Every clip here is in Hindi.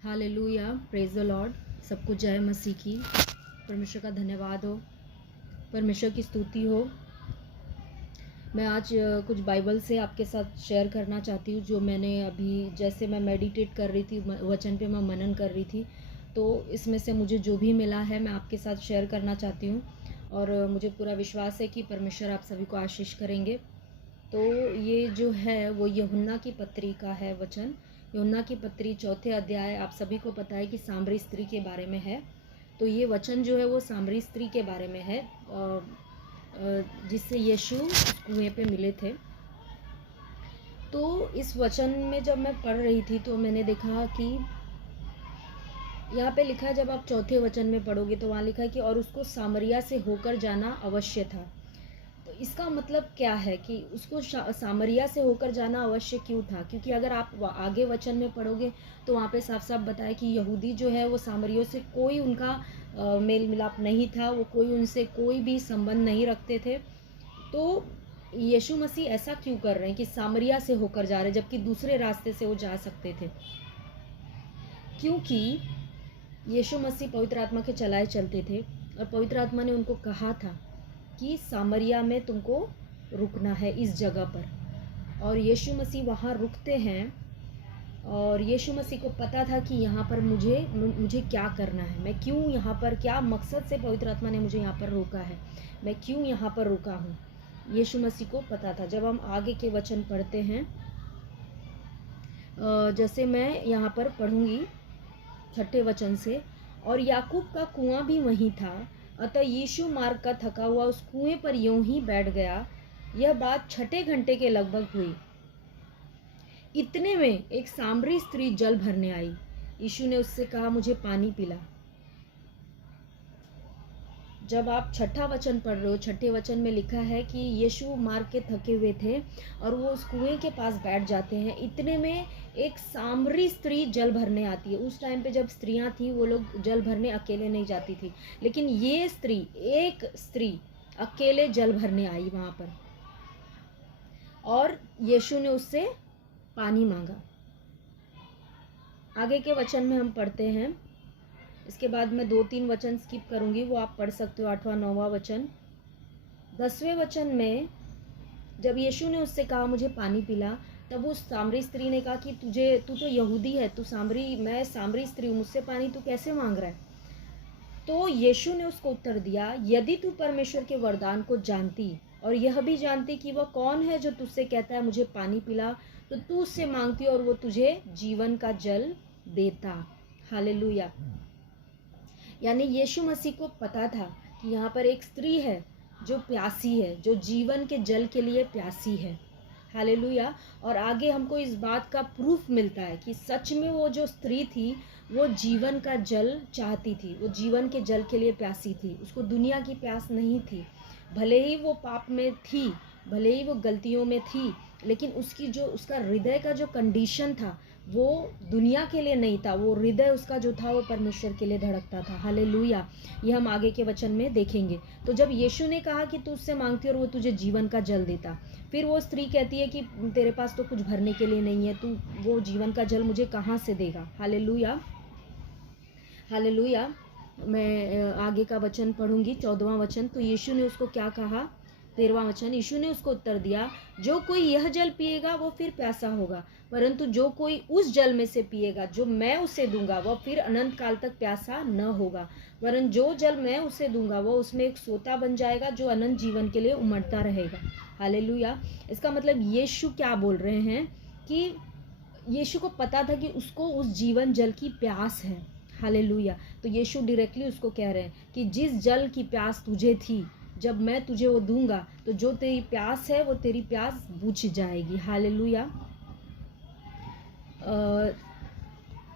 Hallelujah, praise the Lord. सबको जय मसीह की। परमेश्वर का धन्यवाद हो, परमेश्वर की स्तुति हो। मैं आज कुछ बाइबल से आपके साथ शेयर करना चाहती हूँ, जो मैंने अभी जैसे मैं मेडिटेट कर रही थी, वचन पे मैं मनन कर रही थी, तो इसमें से मुझे जो भी मिला है मैं आपके साथ शेयर करना चाहती हूँ। और मुझे पूरा विश्वास है कि परमेश्वर आप सभी को आशीष करेंगे। तो ये जो है वो यूहन्ना की पत्री का है वचन। यूहन्ना की पत्री 4 अध्याय, आप सभी को पता है कि सामरी स्त्री के बारे में है। तो ये वचन जो है वो सामरी स्त्री के बारे में है, जिससे यीशु कुएं पे मिले थे। तो इस वचन में जब मैं पढ़ रही थी तो मैंने देखा कि यहाँ पे लिखा है, जब आप 4 वचन में पढ़ोगे तो वहाँ लिखा है कि और उसको सामरिया से होकर जाना अवश्य था। तो इसका मतलब क्या है कि उसको सामरिया से होकर जाना अवश्य क्यों था? क्योंकि अगर आप आगे वचन में पढ़ोगे तो वहाँ पे साफ साफ बताया कि यहूदी जो है वो सामरियों से कोई उनका मेल मिलाप नहीं था, वो कोई उनसे कोई भी संबंध नहीं रखते थे। तो यीशु मसीह ऐसा क्यों कर रहे हैं कि सामरिया से होकर जा रहे हैं, जबकि दूसरे रास्ते से वो जा सकते थे? क्योंकि यीशु मसीह पवित्र आत्मा के चलाए चलते थे और पवित्र आत्मा ने उनको कहा था कि सामरिया में तुमको रुकना है, इस जगह पर। और यीशु मसीह वहाँ रुकते हैं और यीशु मसीह को पता था कि यहाँ पर मुझे क्या करना है, मैं क्यों यहाँ पर, क्या मकसद से पवित्र आत्मा ने मुझे यहाँ पर रोका है, मैं क्यों यहाँ पर रुका हूँ, यीशु मसीह को पता था। जब हम आगे के वचन पढ़ते हैं, जैसे मैं यहाँ पर पढ़ूंगी 6 वचन से, और याकूब का कुआं भी वहीं था, अतः यीशु मार्ग का थका हुआ उस कुएं पर यूं ही बैठ गया। यह बात 6 घंटे के लगभग हुई। इतने में एक सामरी स्त्री जल भरने आई। यीशु ने उससे कहा, मुझे पानी पिला। जब आप 6 वचन पढ़ रहे हो, 6 वचन में लिखा है कि यीशु मार्ग के थके हुए थे और वो उस कुएं के पास बैठ जाते हैं। इतने में एक सामरी स्त्री जल भरने आती है। उस टाइम पे जब स्त्रियां थी वो लोग जल भरने अकेले नहीं जाती थी, लेकिन ये स्त्री, एक स्त्री अकेले जल भरने आई वहां पर, और यीशु ने उससे पानी मांगा। आगे के वचन में हम पढ़ते हैं, इसके बाद मैं 2-3 वचन स्किप करूंगी, वो आप पढ़ सकते हो। 8वां 9वां वचन। 10वें वचन में जब यीशु ने उससे कहा, मुझे पानी पिला, तब उस सामरी स्त्री ने कहा कि तू तो यहूदी है, मैं सामरी स्त्री हूँ, मुझसे पानी तू कैसे मांग रहा है? तो यीशु ने उसको उत्तर दिया, यदि तू परमेश्वर के वरदान को जानती और यह भी जानती कि वह कौन है जो तुझसे कहता है मुझे पानी पिला, तो तू उससे मांगती और वो तुझे जीवन का जल देता। हालेलुया। यानी यीशु मसीह को पता था कि यहाँ पर एक स्त्री है जो प्यासी है, जो जीवन के जल के लिए प्यासी है। हालेलुया। और आगे हमको इस बात का प्रूफ मिलता है कि सच में वो जो स्त्री थी वो जीवन का जल चाहती थी, वो जीवन के जल के लिए प्यासी थी। उसको दुनिया की प्यास नहीं थी। भले ही वो पाप में थी, भले ही वो गलतियों में थी, लेकिन उसका हृदय का जो कंडीशन था वो दुनिया के लिए नहीं था। वो हृदय उसका जो था वो परमेश्वर के लिए धड़कता था। हालेलुया। ये हम आगे के वचन में देखेंगे। तो जब यीशु ने कहा कि तू उससे मांगती और वो तुझे जीवन का जल देता, फिर वो स्त्री कहती है कि तेरे पास तो कुछ भरने के लिए नहीं है, तू वो जीवन का जल मुझे कहाँ से देगा? हालेलुया। हालेलुया। मैं आगे का वचन पढ़ूंगी, 14वां वचन। तो यीशु ने उसको क्या कहा? 13वां वचन। यीशु ने उसको उत्तर दिया, जो कोई यह जल पिएगा वो फिर प्यासा होगा, परंतु जो कोई उस जल में से पिएगा जो मैं उसे दूंगा वह फिर अनंत काल तक प्यासा न होगा, वरन जो जल मैं उसे दूंगा वह उसमें एक सोता बन जाएगा जो अनंत जीवन के लिए उमड़ता रहेगा। हालेलुया। इसका मतलब यीशु क्या बोल रहे हैं कि यीशु को पता था कि उसको उस जीवन जल की प्यास है। हालेलुया। तो यीशु डायरेक्टली उसको कह रहे हैं कि जिस जल की प्यास तुझे थी, जब मैं तुझे वो दूंगा तो जो तेरी प्यास है वो तेरी प्यास बुझ जाएगी। हालेलुया।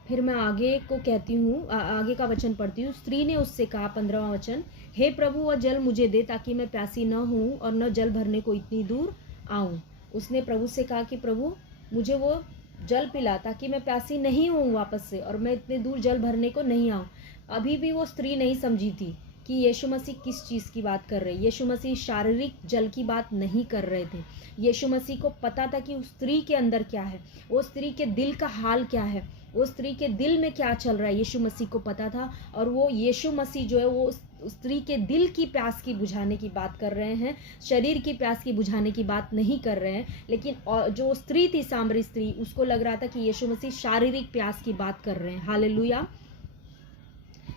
फिर मैं आगे को कहती हूँ, आगे का वचन पढ़ती हूँ। स्त्री ने उससे कहा, 15वां वचन, हे प्रभु वह जल मुझे दे ताकि मैं प्यासी न हूँ और न जल भरने को इतनी दूर आऊँ। उसने प्रभु से कहा कि प्रभु मुझे वो जल पिला ताकि मैं प्यासी नहीं हूँ वापस से, और मैं इतने दूर जल भरने को नहीं आऊँ। अभी भी वो स्त्री नहीं समझी थी कि यीशु मसीह किस चीज़ की बात कर रहे हैं। यीशु मसीह शारीरिक जल की बात नहीं कर रहे थे। यीशु मसीह को पता था कि उस स्त्री के अंदर क्या है, वो स्त्री के दिल का हाल क्या है, वो स्त्री के दिल में क्या चल रहा है, यीशु मसीह को पता था। और वो यीशु मसीह जो है वो उस स्त्री के दिल की प्यास की बुझाने की बात कर रहे हैं, शरीर की प्यास की बुझाने की बात नहीं कर रहे हैं। लेकिन जो स्त्री थी, सामरी स्त्री, उसको लग रहा था कि यीशु मसीह शारीरिक प्यास की बात कर रहे हैं। हालेलुया।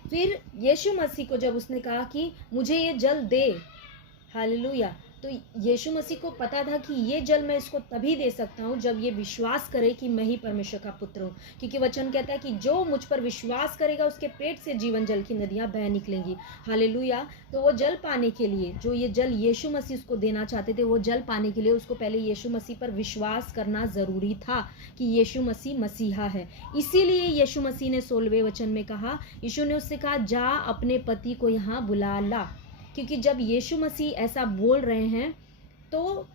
फिर यीशु मसीह को जब उसने कहा कि मुझे ये जल दे, हालेलुया, तो यीशु मसीह को पता था कि ये जल मैं इसको तभी दे सकता हूँ जब ये विश्वास करे कि मैं ही परमेश्वर का पुत्र हूँ। क्योंकि वचन कहता है कि जो मुझ पर विश्वास करेगा उसके पेट से जीवन जल की नदियाँ बह निकलेंगी। हालेलुया। तो वो जल पाने के लिए, जो ये जल यीशु मसीह उसको देना चाहते थे, वो जल पाने के लिए उसको पहले यीशु मसीह पर विश्वास करना ज़रूरी था कि यीशु मसीह मसीहा है। इसीलिए यीशु मसीह ने 16वें वचन में कहा, यीशु ने उससे कहा, जा अपने पति को यहाँ बुला ला। क्योंकि जब यीशु मसीह ऐसा बोल रहे हैं तो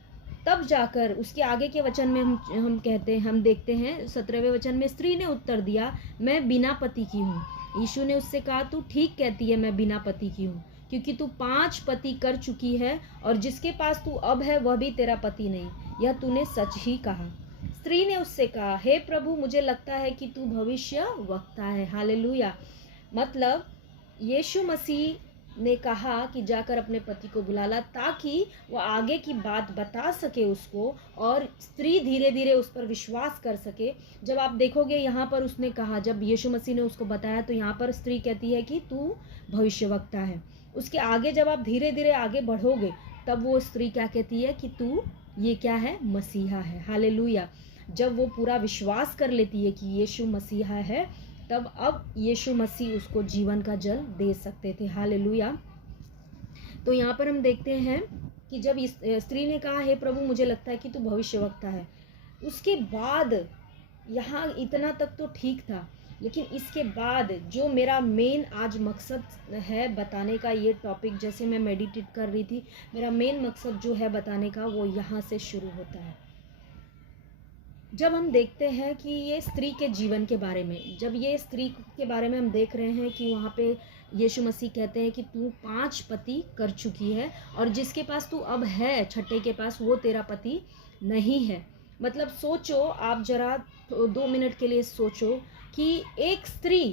तब जाकर उसके आगे के वचन में हम देखते हैं 17वें वचन में, स्त्री ने उत्तर दिया, मैं बिना पति की हूँ। यीशु ने उससे कहा, तू ठीक कहती है, मैं बिना पति की हूँ, क्योंकि तू 5 पति कर चुकी है और जिसके पास तू अब है वह भी तेरा पति नहीं, यह तूने सच ही कहा। स्त्री ने उससे कहा, हे प्रभु, मुझे लगता है कि तू भविष्य वक्ता है। हालेलुया। मतलब यीशु मसीह ने कहा कि जाकर अपने पति को बुला ला, ताकि वो आगे की बात बता सके उसको और स्त्री धीरे धीरे उस पर विश्वास कर सके। जब आप देखोगे यहाँ पर उसने कहा, जब यीशु मसीह ने उसको बताया तो यहाँ पर स्त्री कहती है कि तू भविष्यवक्ता है। उसके आगे जब आप धीरे धीरे आगे बढ़ोगे तब वो स्त्री क्या कहती है कि तू ये क्या है, मसीहा है। हालेलुया। जब वो पूरा विश्वास कर लेती है कि यीशु मसीहा है, तब अब यीशु मसीह उसको जीवन का जल दे सकते थे। हालेलुया। तो यहाँ पर हम देखते हैं कि जब इस स्त्री ने कहा, हे प्रभु, मुझे लगता है कि तू भविष्यवक्ता है, उसके बाद यहाँ इतना तक तो ठीक था, लेकिन इसके बाद जो मेरा मेन आज मकसद है बताने का, ये टॉपिक जैसे मैं मेडिटेट कर रही थी, मेरा मेन मकसद जो है बताने का वो यहाँ से शुरू होता है। जब हम देखते हैं कि ये स्त्री के जीवन के बारे में, जब ये स्त्री के बारे में हम देख रहे हैं कि वहाँ पे यीशु मसीह कहते हैं कि तू 5 पति कर चुकी है और जिसके पास तू अब है, छठे के पास, वो तेरा पति नहीं है। मतलब सोचो, आप जरा 2 मिनट के लिए सोचो कि एक स्त्री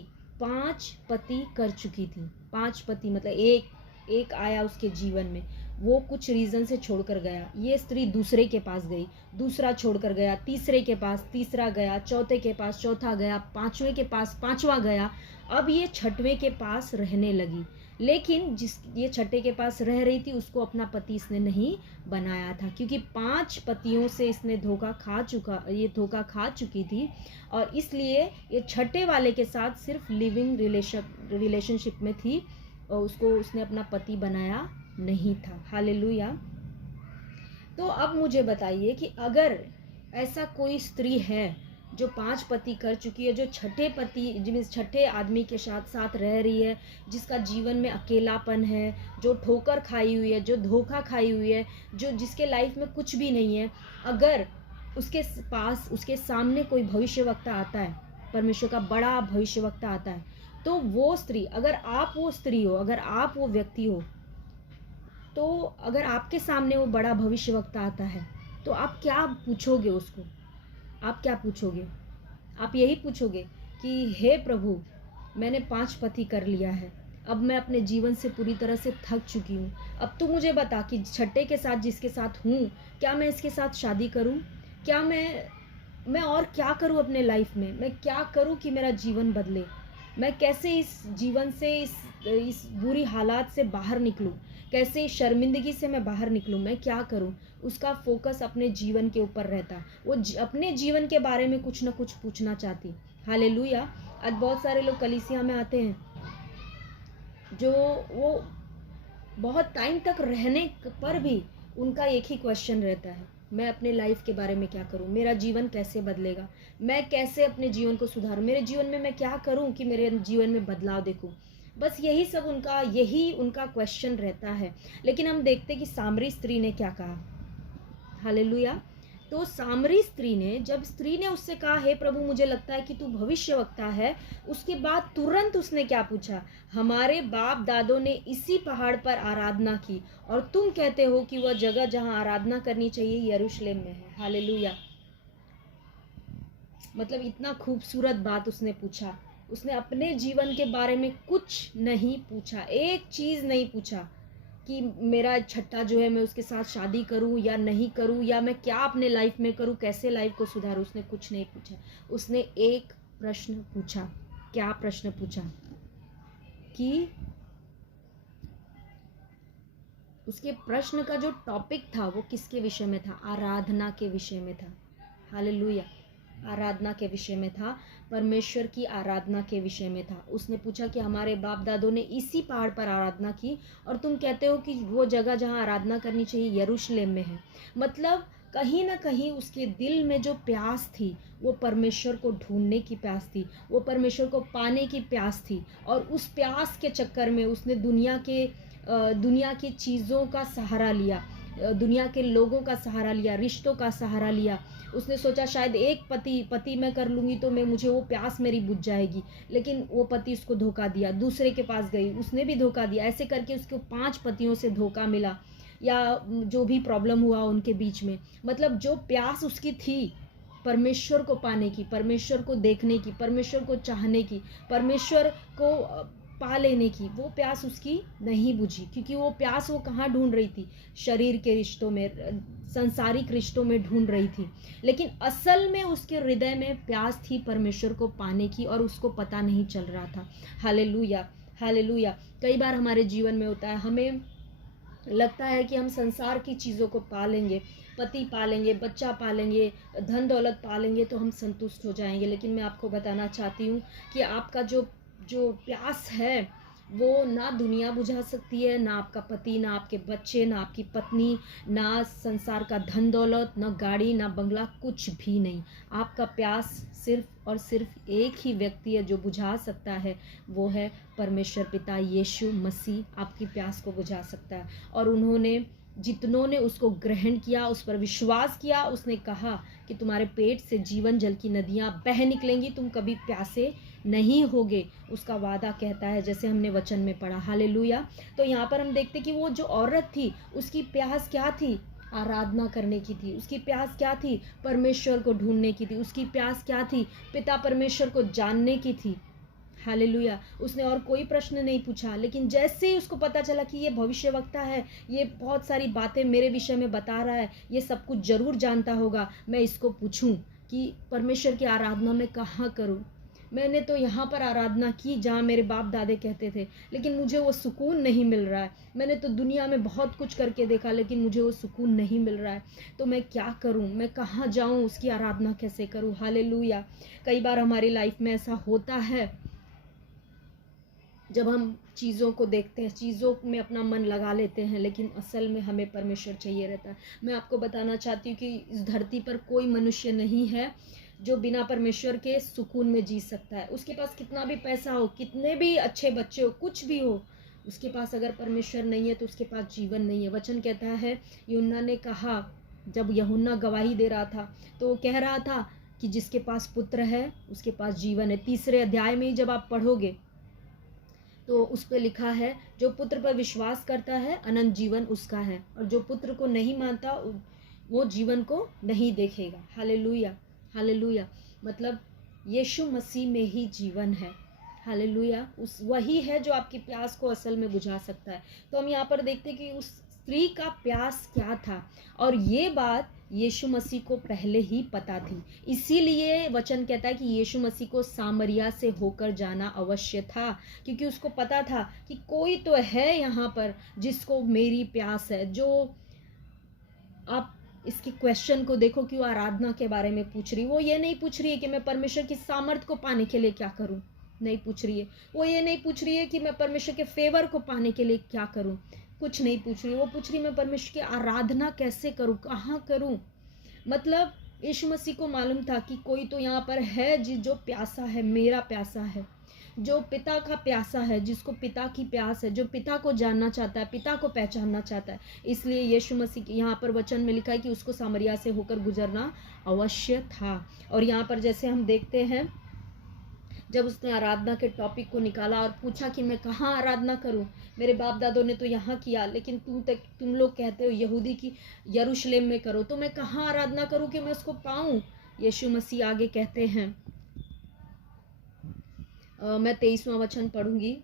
5 पति कर चुकी थी। 5 पति मतलब एक आया उसके जीवन में, वो कुछ रीज़न से छोड़कर गया, ये स्त्री दूसरे के पास गई, दूसरा छोड़कर गया, तीसरे के पास तीसरा गया, चौथे के पास चौथा गया, 5वें के पास 5वां गया, अब ये 6वें के पास रहने लगी। लेकिन जिस ये 6ठे के पास रह रही थी उसको अपना पति इसने नहीं बनाया था, क्योंकि 5 पतियों से इसने धोखा खा चुकी थी और इसलिए ये 6ठे वाले के साथ सिर्फ लिविंग रिलेशनशिप में थी और उसको उसने अपना पति बनाया नहीं था। हालेलुया। तो अब मुझे बताइए कि अगर ऐसा कोई स्त्री है जो 5 पति कर चुकी है, जो 6ठे आदमी के साथ रह रही है, जिसका जीवन में अकेलापन है, जो ठोकर खाई हुई है, जो धोखा खाई हुई है, जो जिसके लाइफ में कुछ भी नहीं है, अगर उसके पास उसके सामने कोई भविष्यवक्ता आता है, परमेश्वर का बड़ा भविष्यवक्ता आता है, तो वो स्त्री, अगर आप वो स्त्री हो, अगर आप वो व्यक्ति हो, तो अगर आपके सामने वो बड़ा भविष्यवक्ता आता है तो आप क्या पूछोगे उसको? आप क्या पूछोगे? आप यही पूछोगे कि हे प्रभु, मैंने 5 पति कर लिया है, अब मैं अपने जीवन से पूरी तरह से थक चुकी हूँ, अब तू मुझे बता कि 6ठे के साथ जिसके साथ हूँ, क्या मैं इसके साथ शादी करूँ? क्या मैं और क्या करूँ अपने लाइफ में? मैं क्या करूँ कि मेरा जीवन बदले? मैं कैसे इस जीवन से, इस बुरी हालात से बाहर निकलूं? कैसे शर्मिंदगी से मैं बाहर निकलूं? मैं क्या करूं? उसका फोकस अपने जीवन के ऊपर रहता, वो अपने जीवन के बारे में कुछ ना कुछ पूछना चाहती। हालेलुया। आज बहुत सारे लोग कलीसिया में आते हैं जो वो बहुत टाइम तक रहने पर भी उनका एक ही क्वेश्चन रहता है, मैं अपने लाइफ के बारे में क्या करूं? मेरा जीवन कैसे बदलेगा? मैं कैसे अपने जीवन को सुधारूं? मेरे जीवन में मैं क्या करूं कि मेरे जीवन में बदलाव देखूं? बस यही उनका क्वेश्चन रहता है। लेकिन हम देखते कि सामरी स्त्री ने क्या कहा। हालेलुया। तो सामरी स्त्री ने, जब स्त्री ने उससे कहा हे प्रभु मुझे लगता है कि तू भविष्यवक्ता है, उसके बाद तुरंत उसने क्या पूछा, हमारे बाप दादों ने इसी पहाड़ पर आराधना की और तुम कहते हो कि वह जगह जहां आराधना करनी चाहिए यरूशलेम में है। हालेलुया। मतलब इतना खूबसूरत बात उसने पूछा। उसने अपने जीवन के बारे में कुछ नहीं पूछा, एक चीज नहीं पूछा कि मेरा छठा जो है मैं उसके साथ शादी करूं या नहीं करूं, या मैं क्या अपने लाइफ में करूं, कैसे लाइफ को सुधारूं। उसने कुछ नहीं पूछा। उसने एक प्रश्न पूछा। क्या प्रश्न पूछा? कि उसके प्रश्न का जो टॉपिक था वो किसके विषय में था? आराधना के विषय में था। हालेलुया। आराधना के विषय में था, परमेश्वर की आराधना के विषय में था। उसने पूछा कि हमारे बाप दादों ने इसी पहाड़ पर आराधना की और तुम कहते हो कि वो जगह जहाँ आराधना करनी चाहिए यरूशलेम में है। मतलब कहीं ना कहीं उसके दिल में जो प्यास थी वो परमेश्वर को ढूंढने की प्यास थी, वो परमेश्वर को पाने की प्यास थी। और उस प्यास के चक्कर में उसने दुनिया की चीज़ों का सहारा लिया, दुनिया के लोगों का सहारा लिया, रिश्तों का सहारा लिया। उसने सोचा शायद एक पति मैं कर लूँगी तो मुझे वो प्यास मेरी बुझ जाएगी, लेकिन वो पति उसको धोखा दिया। दूसरे के पास गई, उसने भी धोखा दिया। ऐसे करके उसको 5 पतियों से धोखा मिला, या जो भी प्रॉब्लम हुआ उनके बीच में। मतलब जो प्यास उसकी थी परमेश्वर को पाने की, परमेश्वर को देखने की, परमेश्वर को चाहने की, परमेश्वर को पा लेने की, वो प्यास उसकी नहीं बुझी। क्योंकि वो प्यास वो कहाँ ढूंढ रही थी? शरीर के रिश्तों में, सांसारिक रिश्तों में ढूंढ रही थी। लेकिन असल में उसके हृदय में प्यास थी परमेश्वर को पाने की, और उसको पता नहीं चल रहा था। Hallelujah, hallelujah. कई बार हमारे जीवन में होता है, हमें लगता है कि हम संसार की चीज़ों को पालेंगे, पति पालेंगे, बच्चा पालेंगे, धन दौलत पालेंगे तो हम संतुष्ट हो जाएंगे। लेकिन मैं आपको बताना चाहती हूँ कि आपका जो प्यास है वो ना दुनिया बुझा सकती है, ना आपका पति, ना आपके बच्चे, ना आपकी पत्नी, ना संसार का धन दौलत, ना गाड़ी, ना बंगला, कुछ भी नहीं। आपका प्यास सिर्फ और सिर्फ एक ही व्यक्ति है जो बुझा सकता है, वो है परमेश्वर पिता यीशु मसीह। आपकी प्यास को बुझा सकता है। और उन्होंने, जितनों ने उसको ग्रहण किया, उस पर विश्वास किया, उसने कहा कि तुम्हारे पेट से जीवन जल की नदियां बह निकलेंगी, तुम कभी प्यासे नहीं होगे। उसका वादा कहता है, जैसे हमने वचन में पढ़ा। हालेलुया। तो यहाँ पर हम देखते कि वो जो औरत थी उसकी प्यास क्या थी? आराधना करने की थी। उसकी प्यास क्या थी? परमेश्वर को ढूंढने की थी। उसकी प्यास क्या थी? पिता परमेश्वर को जानने की थी। हालेलुया। उसने और कोई प्रश्न नहीं पूछा। लेकिन जैसे ही उसको पता चला कि ये भविष्यवक्ता है, ये बहुत सारी बातें मेरे विषय में बता रहा है, ये सब कुछ जरूर जानता होगा, मैं इसको पूछूं कि परमेश्वर की आराधना मैं कहाँ करूं। मैंने तो यहाँ पर आराधना की जहाँ मेरे बाप दादे कहते थे, लेकिन मुझे वो सुकून नहीं मिल रहा है। मैंने तो दुनिया में बहुत कुछ करके देखा, लेकिन मुझे वो सुकून नहीं मिल रहा है। तो मैं क्या करूँ? मैं कहाँ जाऊँ? उसकी आराधना कैसे करूँ? हालेलुया। कई बार हमारी लाइफ में ऐसा होता है, जब हम चीज़ों को देखते हैं, चीज़ों में अपना मन लगा लेते हैं, लेकिन असल में हमें परमेश्वर चाहिए रहता है। मैं आपको बताना चाहती हूँ कि इस धरती पर कोई मनुष्य नहीं है जो बिना परमेश्वर के सुकून में जी सकता है। उसके पास कितना भी पैसा हो, कितने भी अच्छे बच्चे हो, कुछ भी हो, उसके पास अगर परमेश्वर नहीं है तो उसके पास जीवन नहीं है। वचन कहता है, यूहन्ना ने कहा, जब यूहन्ना गवाही दे रहा था तो वो कह रहा था कि जिसके पास पुत्र है उसके पास जीवन है। 3 अध्याय में ही जब आप पढ़ोगे तो उस पर लिखा है, जो पुत्र पर विश्वास करता है अनंत जीवन उसका है, और जो पुत्र को नहीं मानता वो जीवन को नहीं देखेगा। Hallelujah, hallelujah. मतलब यीशु मसीह में ही जीवन है। हालेलुया। वही है जो आपकी प्यास को असल में बुझा सकता है। तो हम यहाँ पर देखते हैं कि उस स्त्री का प्यास क्या था, और ये बात यीशु मसीह को पहले ही पता थी। इसीलिए वचन कहता है कि यीशु मसीह को सामरिया से होकर जाना अवश्य था, क्योंकि उसको पता था कि कोई तो है यहाँ पर जिसको मेरी प्यास है। जो आप इसकी क्वेश्चन को देखो कि वो आराधना के बारे में पूछ रही, वो ये नहीं पूछ रही है कि मैं परमेश्वर की सामर्थ को पाने के लिए क्या करूं, नहीं पूछ रही है। वो ये नहीं पूछ रही है कि मैं परमेश्वर के फेवर को पाने के लिए क्या करूं, कुछ नहीं पूछ रही। वो पूछ रही मैं परमेश्वर की आराधना कैसे करूं, कहाँ करूं। मतलब यीशु मसीह को मालूम था कि कोई तो यहाँ पर है जो प्यासा है, मेरा प्यासा है, जो पिता का प्यासा है, जिसको पिता की प्यास है, जो पिता को जानना चाहता है, पिता को पहचानना चाहता है, इसलिए यीशु मसीह यहाँ पर वचन में लिखा है कि उसको सामरिया से होकर गुजरना अवश्य था। और यहाँ पर जैसे हम देखते हैं, जब उसने आराधना के टॉपिक को निकाला और पूछा कि मैं कहाँ आराधना करूँ, मेरे बाप दादों ने तो यहाँ किया, लेकिन तुम लोग कहते हो यहूदी की यरूशलेम में करो, तो मैं कहाँ आराधना करूँ कि मैं उसको पाऊँ। यीशु मसीह आगे कहते हैं, मैं 23वां वचन पढ़ूंगी।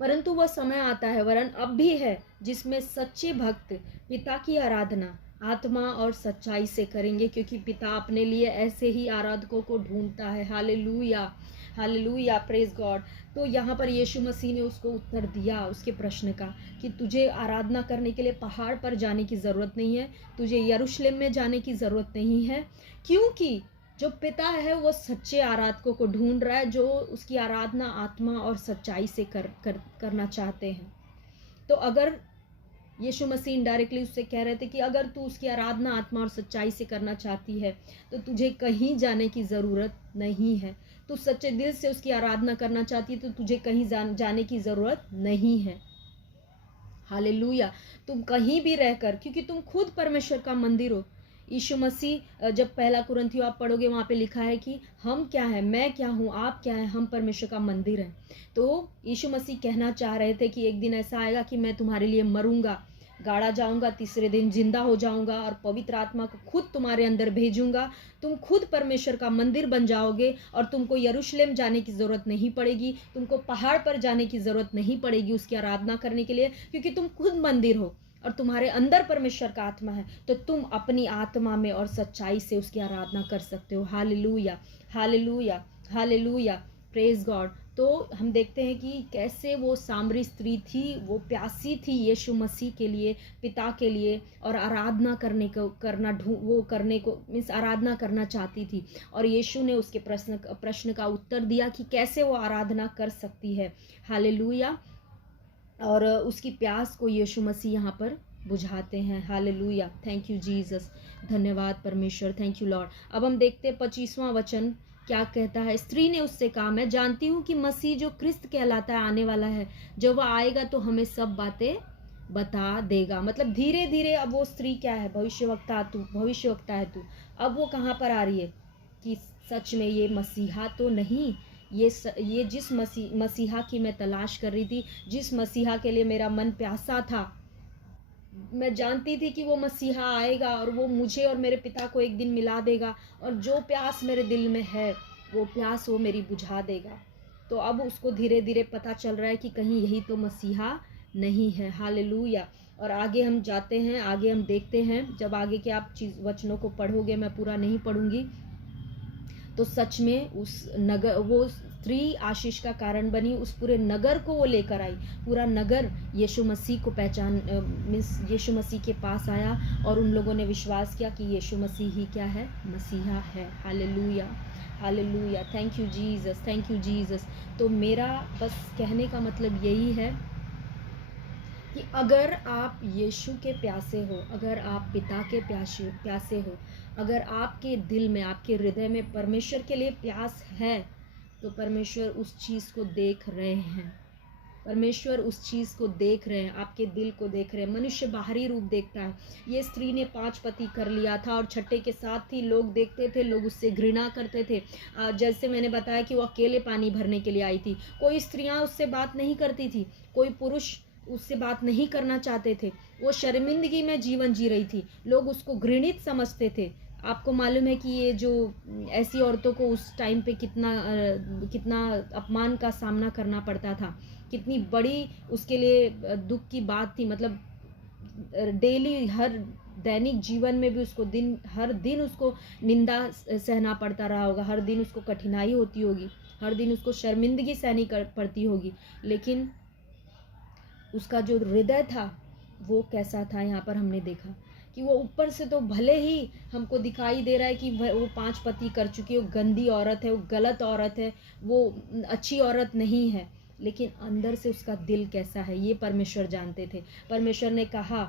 परंतु वह समय आता है, वरन अब भी है, जिसमें सच्चे भक्त पिता की आराधना आत्मा और सच्चाई से करेंगे, क्योंकि पिता अपने लिए ऐसे ही आराधकों को ढूंढता है। Hallelujah, hallelujah, praise God. तो यहाँ पर यीशु मसीह ने उसको उत्तर दिया उसके प्रश्न का कि तुझे आराधना करने के लिए पहाड़ पर जाने की ज़रूरत नहीं है, तुझे यरूशलेम में जाने की ज़रूरत नहीं है, क्योंकि जो पिता है वो सच्चे आराधकों को ढूंढ रहा है, जो उसकी आराधना आत्मा और सच्चाई से करना चाहते हैं। तो अगर यीशु मसीह इनडायरेक्टली उससे कह रहे थे कि अगर तू उसकी आराधना आत्मा और सच्चाई से करना चाहती है तो तुझे कहीं जाने की ज़रूरत नहीं है। तू सच्चे दिल से उसकी आराधना करना चाहती है तो तुझे कहीं जाने की ज़रूरत नहीं है। हालेलुया। तुम कहीं भी रहकर, क्योंकि तुम खुद परमेश्वर का मंदिर हो। यीशु मसीह, जब पहला कुरिन्थियों आप पढ़ोगे वहाँ पे लिखा है कि हम क्या है, मैं क्या हूँ, आप क्या है, हम परमेश्वर का मंदिर हैं। तो यीशु मसीह कहना चाह रहे थे कि एक दिन ऐसा आएगा कि मैं तुम्हारे लिए मरूंगा, गाड़ा जाऊंगा, तीसरे दिन जिंदा हो जाऊंगा और पवित्र आत्मा को खुद तुम्हारे अंदर भेजूंगा। तुम खुद परमेश्वर का मंदिर बन जाओगे और तुमको यरूशलेम जाने की ज़रूरत नहीं पड़ेगी, तुमको पहाड़ पर जाने की ज़रूरत नहीं पड़ेगी उसकी आराधना करने के लिए, क्योंकि तुम खुद मंदिर हो और तुम्हारे अंदर परमेश्वर का आत्मा है। तो तुम अपनी आत्मा में और सच्चाई से उसकी आराधना कर सकते हो। Hallelujah, hallelujah, hallelujah, praise God. तो हम देखते हैं कि कैसे वो सामरी स्त्री थी, वो प्यासी थी यीशु मसीह के लिए, पिता के लिए, और आराधना करने को मीन्स आराधना करना चाहती थी। और यीशु ने उसके प्रश्न का उत्तर दिया कि कैसे वो आराधना कर सकती है। हालेलुया। और उसकी प्यास को यीशु मसीह यहाँ पर बुझाते हैं। हालेलुया, थैंक यू जीसस, धन्यवाद परमेश्वर, थैंक यू लॉर्ड। अब हम देखते हैं 25वां वचन क्या कहता है। स्त्री ने उससे कहा, मैं जानती हूँ कि मसीह जो क्रिस्त कहलाता है आने वाला है, जब वह आएगा तो हमें सब बातें बता देगा। मतलब धीरे धीरे अब वो स्त्री क्या है, भविष्यवक्ता है तू। अब वो कहाँ पर आ रही है कि सच में ये मसीहा तो नहीं, ये जिस मसीहा की मैं तलाश कर रही थी, जिस मसीहा के लिए मेरा मन प्यासा था, मैं जानती थी कि वो मसीहा आएगा और वो मुझे और मेरे पिता को एक दिन मिला देगा, और जो प्यास मेरे दिल में है वो प्यास वो मेरी बुझा देगा। तो अब उसको धीरे धीरे पता चल रहा है कि कहीं यही तो मसीहा नहीं है। हालेलुया। और आगे हम जाते हैं, आगे हम देखते हैं, जब आगे के आप वचनों को पढ़ोगे, मैं पूरा नहीं पढ़ूंगी, तो सच में उस नगर, वो स्त्री आशीष का कारण बनी, उस पूरे नगर को वो लेकर आई। पूरा नगर यीशु मसीह को यीशु मसीह के पास आया और उन लोगों ने विश्वास किया कि यीशु मसीह ही क्या है, मसीहा है। Hallelujah, hallelujah, thank you Jesus, thank you Jesus. तो मेरा बस कहने का मतलब यही है कि अगर आप यीशु के प्यासे हो, अगर आप पिता के प्यासे हो, अगर आपके दिल में, आपके हृदय में परमेश्वर के लिए प्यास है, तो परमेश्वर उस चीज़ को देख रहे हैं। परमेश्वर उस चीज़ को देख रहे हैं, आपके दिल को देख रहे हैं। मनुष्य बाहरी रूप देखता है। ये स्त्री ने 5 पति कर लिया था और छठे के साथ ही लोग देखते थे, लोग उससे घृणा करते थे। जैसे मैंने बताया कि वो अकेले पानी भरने के लिए आई थी, कोई स्त्रियां उससे बात नहीं करती थी, कोई पुरुष उससे बात नहीं करना चाहते थे। वो शर्मिंदगी में जीवन जी रही थी, लोग उसको घृणित समझते थे। आपको मालूम है कि ये जो ऐसी औरतों को उस टाइम पे कितना अपमान का सामना करना पड़ता था, कितनी बड़ी उसके लिए दुख की बात थी। मतलब डेली, हर दैनिक जीवन में भी उसको हर दिन उसको निंदा सहना पड़ता रहा होगा, हर दिन उसको कठिनाई होती होगी, हर दिन उसको शर्मिंदगी सहनी पड़ती होगी। लेकिन उसका जो हृदय था वो कैसा था, यहाँ पर हमने देखा कि वो ऊपर से तो भले ही हमको दिखाई दे रहा है कि वो 5 पति कर चुकी है, वो गंदी औरत है, वो गलत औरत है, वो अच्छी औरत नहीं है, लेकिन अंदर से उसका दिल कैसा है ये परमेश्वर जानते थे। परमेश्वर ने कहा,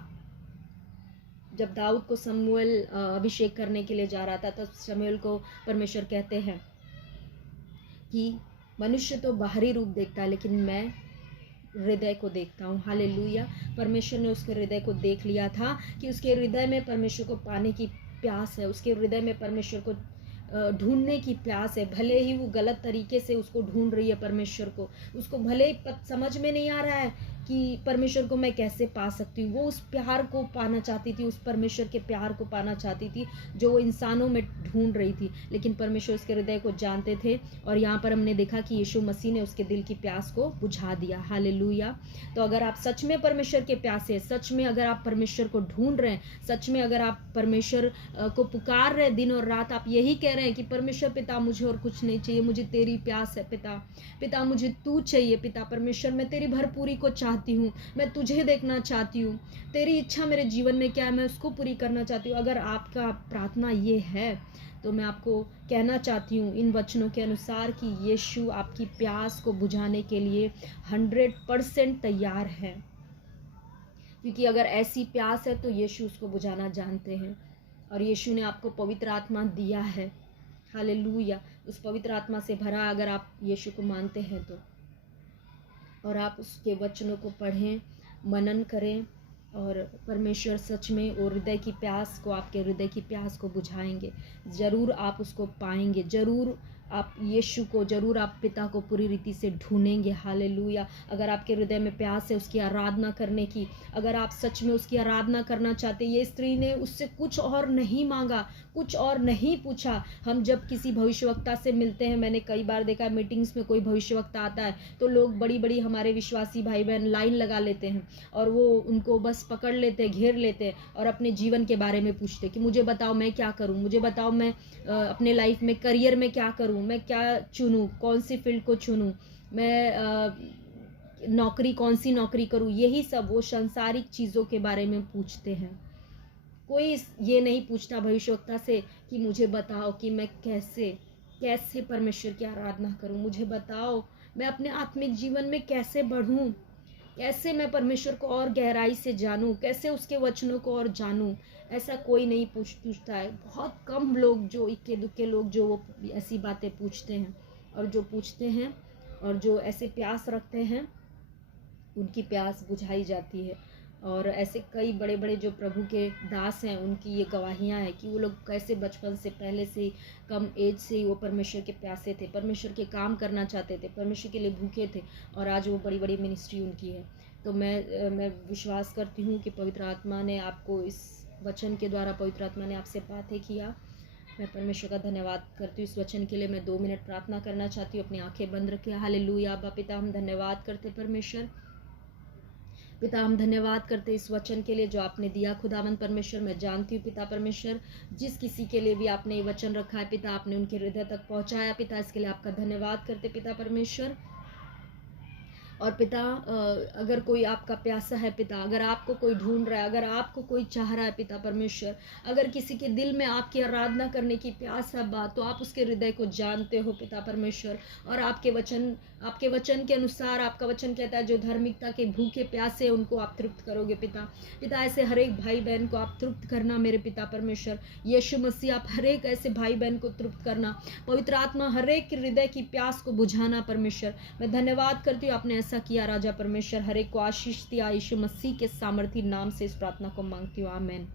जब दाऊद को शमूएल अभिषेक करने के लिए जा रहा था, तब शमूएल को परमेश्वर कहते हैं कि मनुष्य तो बाहरी रूप देखता है, लेकिन मैं हृदय को देखता हूँ। हालेलुया। परमेश्वर ने उसके हृदय को देख लिया था कि उसके हृदय में परमेश्वर को पाने की प्यास है, उसके हृदय में परमेश्वर को ढूंढने की प्यास है। भले ही वो गलत तरीके से उसको ढूंढ रही है परमेश्वर को, उसको भले ही समझ में नहीं आ रहा है कि परमेश्वर को मैं कैसे पा सकती हूँ। वो उस प्यार को पाना चाहती थी, उस परमेश्वर के प्यार को पाना चाहती थी जो वो इंसानों में ढूंढ रही थी, लेकिन परमेश्वर उसके हृदय को जानते थे। और यहाँ पर हमने देखा कि यीशु मसीह ने उसके दिल की प्यास को बुझा दिया। हालेलुया। तो अगर आप सच में परमेश्वर के प्यासे, सच में अगर आप परमेश्वर को ढूंढ रहे हैं, सच में अगर आप परमेश्वर को पुकार रहे हैं दिन और रात, आप यही कह रहे हैं कि परमेश्वर पिता मुझे और कुछ नहीं चाहिए, मुझे तेरी प्यास है पिता, पिता मुझे तू चाहिए पिता परमेश्वर, मैं तेरी भरपूरी को चाहती हूँ, मैं तुझे देखना चाहती हूँ, तेरी इच्छा मेरे जीवन में क्या है मैं उसको पूरी करना चाहती हूँ। अगर आपका प्रार्थना ये है तो मैं आपको कहना चाहती हूँ इन वचनों के अनुसार कि यीशु आपकी प्यास को बुझाने के लिए 100% तैयार है, क्योंकि अगर ऐसी प्यास है तो यीशु उसको बुझाना जानते हैं। और यीशु ने आपको पवित्र आत्मा दिया है। हालेलुया। उस पवित्र आत्मा से भरा अगर आप यीशु को मानते हैं तो, और आप उसके वचनों को पढ़ें, मनन करें, और परमेश्वर सच में वो हृदय की प्यास को, आपके हृदय की प्यास को बुझाएंगे। ज़रूर आप उसको पाएंगे, ज़रूर आप यीशु को, ज़रूर आप पिता को पूरी रीति से ढूंढेंगे। हालेलुया। अगर आपके हृदय में प्यास है उसकी आराधना करने की, अगर आप सच में उसकी आराधना करना चाहते, ये स्त्री ने उससे कुछ और नहीं मांगा, कुछ और नहीं पूछा। हम जब किसी भविष्यवक्ता से मिलते हैं, मैंने कई बार देखा है मीटिंग्स में कोई भविष्यवक्ता आता है तो लोग बड़ी बड़ी हमारे विश्वासी भाई बहन लाइन लगा लेते हैं और वो उनको बस पकड़ लेते, घेर लेते और अपने जीवन के बारे में पूछते कि मुझे बताओ मैं क्या करूं, मुझे बताओ मैं अपने लाइफ में, करियर में क्या करूं, मैं क्या चुनूं, कौन सी फील्ड को चुनूं, मैं नौकरी, कौन सी नौकरी करूं। यही सब वो सांसारिक चीज़ों के बारे में पूछते हैं। कोई ये नहीं पूछता भविष्यवक्ता से कि मुझे बताओ कि मैं कैसे परमेश्वर की आराधना करूं, मुझे बताओ मैं अपने आत्मिक जीवन में कैसे बढ़ूं, कैसे मैं परमेश्वर को और गहराई से जानूं, कैसे उसके वचनों को और जानूं। ऐसा कोई नहीं पूछता है। बहुत कम लोग, जो इक्के दुक्के लोग, जो वो ऐसी बातें पूछते हैं, और जो पूछते हैं और जो ऐसे प्यास रखते हैं उनकी प्यास बुझाई जाती है। और ऐसे कई बड़े बड़े जो प्रभु के दास हैं, उनकी ये गवाहियाँ हैं कि वो लोग कैसे बचपन से, पहले से, कम एज से ही वो परमेश्वर के प्यासे थे, परमेश्वर के काम करना चाहते थे, परमेश्वर के लिए भूखे थे, और आज वो बड़ी बड़ी मिनिस्ट्री उनकी है। तो मैं विश्वास करती हूँ कि पवित्र आत्मा ने आपको इस वचन के द्वारा, पवित्र आत्मा ने आपसे बातें किया। मैं परमेश्वर का धन्यवाद करती हूँ इस वचन के लिए। मैं 2 मिनट प्रार्थना करना चाहती हूँ, अपनी आंखें बंद रखें। हालेलुया। पिता, हम धन्यवाद करते परमेश्वर, पिता हम धन्यवाद करते इस वचन के लिए जो आपने दिया खुदावंद परमेश्वर। मैं जानती हूँ पिता परमेश्वर, जिस किसी के लिए भी आपने ये वचन रखा है पिता, आपने उनके हृदय तक पहुँचाया पिता, इसके लिए आपका धन्यवाद करते पिता परमेश्वर। और पिता, अगर कोई आपका प्यासा है पिता, अगर आपको कोई ढूंढ रहा है, अगर आपको कोई चाह रहा है पिता परमेश्वर, अगर किसी के दिल में आपकी आराधना करने की प्यास है बात, तो आप उसके हृदय को जानते हो पिता परमेश्वर। और आपके वचन के अनुसार आपका वचन कहता है जो धार्मिकता के भूखे प्यासे उनको आप तृप्त करोगे पिता। पिता ऐसे हर एक भाई बहन को आप तृप्त करना मेरे पिता परमेश्वर। यीशु मसीह आप हर एक ऐसे भाई बहन को तृप्त करना। पवित्र आत्मा हर एक के हृदय की प्यास को बुझाना परमेश्वर। मैं धन्यवाद करती हूँ आपने ऐसा किया राजा परमेश्वर। हर एक को आशीष दिया। यीशु मसीह के सामर्थी नाम से इस प्रार्थना को मांगती हूँ, आमीन।